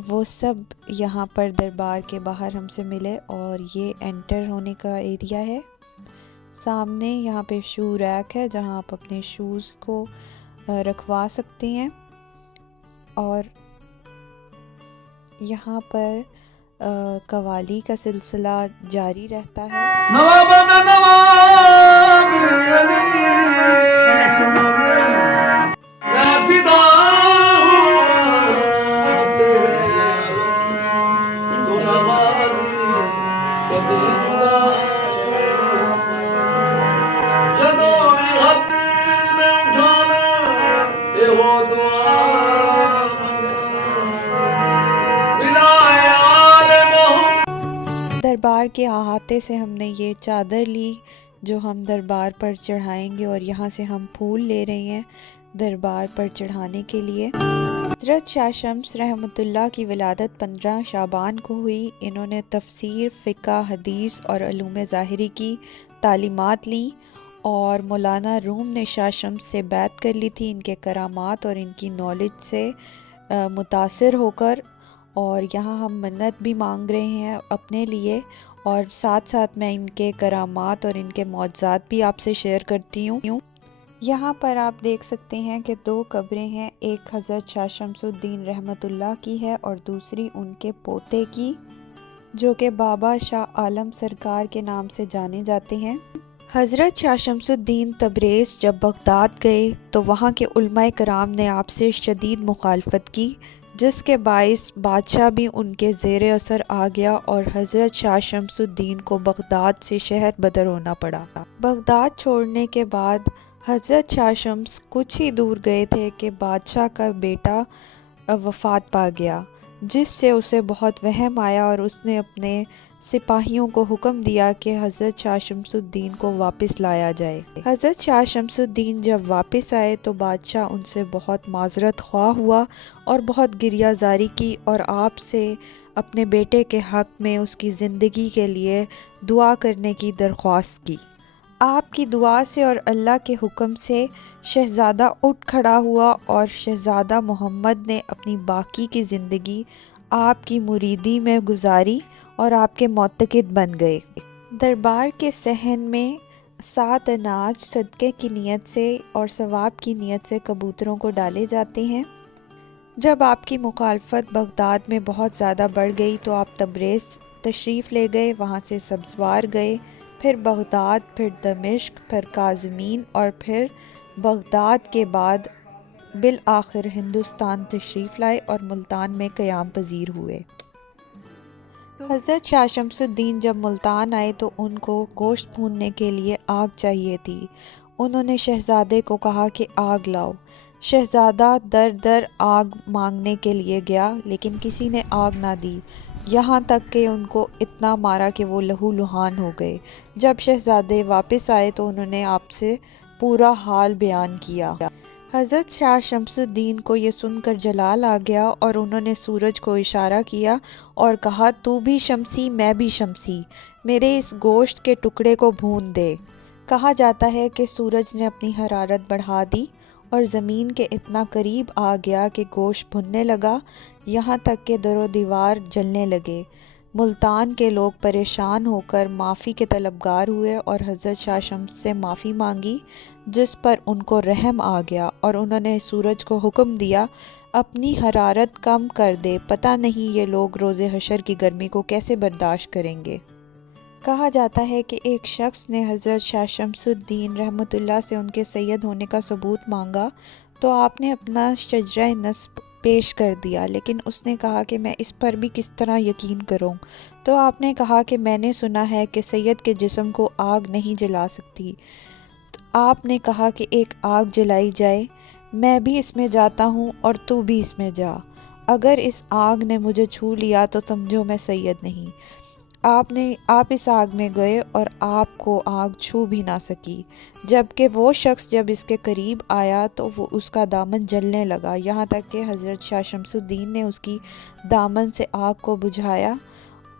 وہ سب یہاں پر دربار کے باہر ہم سے ملے، اور یہ انٹر ہونے کا ایریا ہے۔ سامنے یہاں پہ شو ریک ہے جہاں آپ اپنے شوز کو رکھوا سکتے ہیں، اور یہاں پر قوالی کا سلسلہ جاری رہتا ہے۔ نواب نواب علی میں فدا ہوں تیرے تو نوازی کبھی جدا جدوں بھی ہاتھ میں اٹھانا یہ ہو دعا بلا آل محمد۔ دربار کے احاطے سے ہم نے یہ چادر لی جو ہم دربار پر چڑھائیں گے، اور یہاں سے ہم پھول لے رہے ہیں دربار پر چڑھانے کے لیے۔ حضرت شاہ شمس رحمۃ اللہ کی ولادت 15 شعبان کو ہوئی۔ انہوں نے تفسیر، فقہ، حدیث اور علوم ظاہری کی تعلیمات لیں، اور مولانا روم نے شاہ شمس سے بیعت کر لی تھی ان کے کرامات اور ان کی نالج سے متاثر ہو کر۔ اور یہاں ہم منت بھی مانگ رہے ہیں اپنے لیے، اور ساتھ ساتھ میں ان کے کرامات اور ان کے معجزات بھی آپ سے شیئر کرتی ہوں۔ یہاں پر آپ دیکھ سکتے ہیں کہ 2 قبریں ہیں، ایک حضرت شاہ شمس الدین رحمۃ اللہ کی ہے اور دوسری ان کے پوتے کی، جو کہ بابا شاہ عالم سرکار کے نام سے جانے جاتے ہیں۔ حضرت شاہ شمس الدین تبریز جب بغداد گئے تو وہاں کے علماء کرام نے آپ سے شدید مخالفت کی، جس کے باعث بادشاہ بھی ان کے زیر اثر آ گیا اور حضرت شاہ شمس الدین کو بغداد سے شہر بدر ہونا پڑا۔ بغداد چھوڑنے کے بعد حضرت شاہ شمس کچھ ہی دور گئے تھے کہ بادشاہ کا بیٹا وفات پا گیا، جس سے اسے بہت وہم آیا اور اس نے اپنے سپاہیوں کو حکم دیا کہ حضرت شاہ شمس الدین کو واپس لایا جائے۔ حضرت شاہ شمس الدین جب واپس آئے تو بادشاہ ان سے بہت معذرت خواہ ہوا اور بہت گریہ زاری کی، اور آپ سے اپنے بیٹے کے حق میں اس کی زندگی کے لیے دعا کرنے کی درخواست کی۔ آپ کی دعا سے اور اللہ کے حکم سے شہزادہ اٹھ کھڑا ہوا، اور شہزادہ محمد نے اپنی باقی کی زندگی آپ کی مریدی میں گزاری اور آپ کے معتقد بن گئے۔ دربار کے صحن میں 7 اناج صدقے کی نیت سے اور ثواب کی نیت سے کبوتروں کو ڈالے جاتے ہیں۔ جب آپ کی مخالفت بغداد میں بہت زیادہ بڑھ گئی تو آپ تبریز تشریف لے گئے، وہاں سے سبزوار گئے، پھر بغداد، پھر دمشق، پھر کاظمین، اور پھر بغداد کے بعد بالآخر ہندوستان تشریف لائے اور ملتان میں قیام پذیر ہوئے۔ حضرت شاہ شمس الدین جب ملتان آئے تو ان کو گوشت بھوننے کے لیے آگ چاہیے تھی۔ انہوں نے شہزادے کو کہا کہ آگ لاؤ۔ شہزادہ در در آگ مانگنے کے لیے گیا، لیکن کسی نے آگ نہ دی، یہاں تک کہ ان کو اتنا مارا کہ وہ لہو لہان ہو گئے۔ جب شہزادے واپس آئے تو انہوں نے آپ سے پورا حال بیان کیا۔ حضرت شاہ شمس الدین کو یہ سن کر جلال آ گیا، اور انہوں نے سورج کو اشارہ کیا اور کہا، تو بھی شمسی میں بھی شمسی، میرے اس گوشت کے ٹکڑے کو بھون دے۔ کہا جاتا ہے کہ سورج نے اپنی حرارت بڑھا دی اور زمین کے اتنا قریب آ گیا کہ گوشت بھننے لگا، یہاں تک کہ در و دیوار جلنے لگے۔ ملتان کے لوگ پریشان ہو کر معافی کے طلبگار ہوئے اور حضرت شاہ شمس سے معافی مانگی، جس پر ان کو رحم آ گیا اور انہوں نے سورج کو حکم دیا اپنی حرارت کم کر دے، پتہ نہیں یہ لوگ روز حشر کی گرمی کو کیسے برداشت کریں گے۔ کہا جاتا ہے کہ ایک شخص نے حضرت شاہ شمس الدین رحمۃ اللہ سے ان کے سید ہونے کا ثبوت مانگا تو آپ نے اپنا شجرہ نسب پیش کر دیا، لیکن اس نے کہا کہ میں اس پر بھی کس طرح یقین کروں؟ تو آپ نے کہا کہ میں نے سنا ہے کہ سید کے جسم کو آگ نہیں جلا سکتی۔ تو آپ نے کہا کہ ایک آگ جلائی جائے، میں بھی اس میں جاتا ہوں اور تو بھی اس میں جا، اگر اس آگ نے مجھے چھو لیا تو سمجھو میں سید نہیں۔ آپ اس آگ میں گئے اور آپ کو آگ چھو بھی نہ سکی، جبکہ وہ شخص جب اس کے قریب آیا تو وہ اس کا دامن جلنے لگا، یہاں تک کہ حضرت شاہ شمس الدین نے اس کی دامن سے آگ کو بجھایا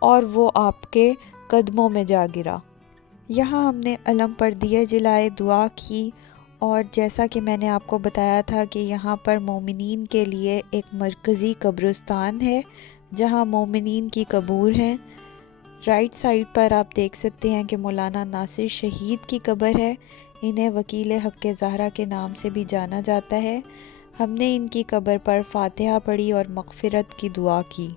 اور وہ آپ کے قدموں میں جا گرا۔ یہاں ہم نے علم پر دیے جلائے، دعا کی اور جیسا کہ میں نے آپ کو بتایا تھا کہ یہاں پر مومنین کے لیے ایک مرکزی قبرستان ہے جہاں مومنین کی قبور ہیں۔ رائٹ سائڈ پر آپ دیکھ سکتے ہیں کہ مولانا ناصر شہید کی قبر ہے۔ انہیں وکیل حق زہرا کے نام سے بھی جانا جاتا ہے۔ ہم نے ان کی قبر پر فاتحہ پڑھی اور مغفرت کی دعا کی۔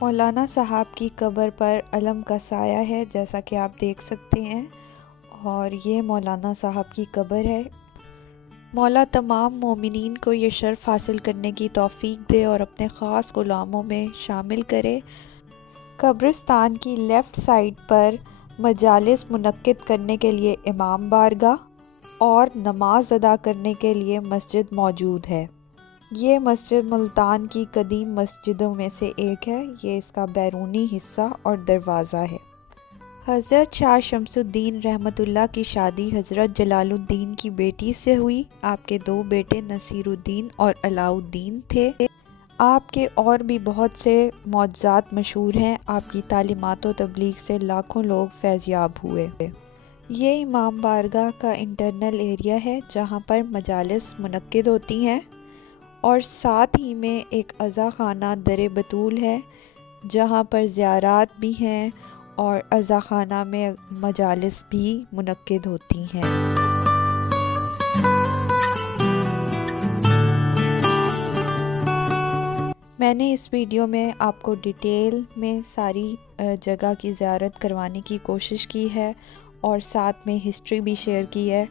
مولانا صاحب کی قبر پر علم کا سایہ ہے جیسا کہ آپ دیکھ سکتے ہیں، اور یہ مولانا صاحب کی قبر ہے۔ مولا تمام مومنین کو یہ شرف حاصل کرنے کی توفیق دے اور اپنے خاص غلاموں میں شامل کرے۔ قبرستان کی لیفٹ سائڈ پر مجالس منعقد کرنے کے لیے امام بارگاہ اور نماز ادا کرنے کے لیے مسجد موجود ہے۔ یہ مسجد ملتان کی قدیم مسجدوں میں سے ایک ہے۔ یہ اس کا بیرونی حصہ اور دروازہ ہے۔ حضرت شاہ شمس الدین رحمۃ اللہ کی شادی حضرت جلال الدین کی بیٹی سے ہوئی۔ آپ کے 2 بیٹے نصیر الدین اور علاء الدین تھے۔ آپ کے اور بھی بہت سے معجزات مشہور ہیں۔ آپ کی تعلیمات و تبلیغ سے لاکھوں لوگ فیض یاب ہوئے۔ یہ امام بارگاہ کا انٹرنل ایریا ہے جہاں پر مجالس منعقد ہوتی ہیں، اور ساتھ ہی میں ایک عزا خانہ در بطول ہے جہاں پر زیارات بھی ہیں اور عزا خانہ میں مجالس بھی منعقد ہوتی ہیں۔ میں نے اس ویڈیو میں آپ کو ڈیٹیل میں ساری جگہ کی زیارت کروانے کی کوشش کی ہے اور ساتھ میں ہسٹری بھی شیئر کی ہے۔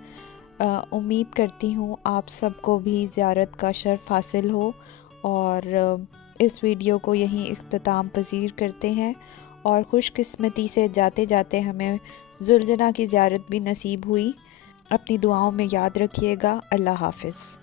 امید کرتی ہوں آپ سب کو بھی زیارت کا شرف حاصل ہو، اور اس ویڈیو کو یہیں اختتام پذیر کرتے ہیں، اور خوش قسمتی سے جاتے جاتے ہمیں ذوالجناح کی زیارت بھی نصیب ہوئی۔ اپنی دعاؤں میں یاد رکھیے گا۔ اللہ حافظ۔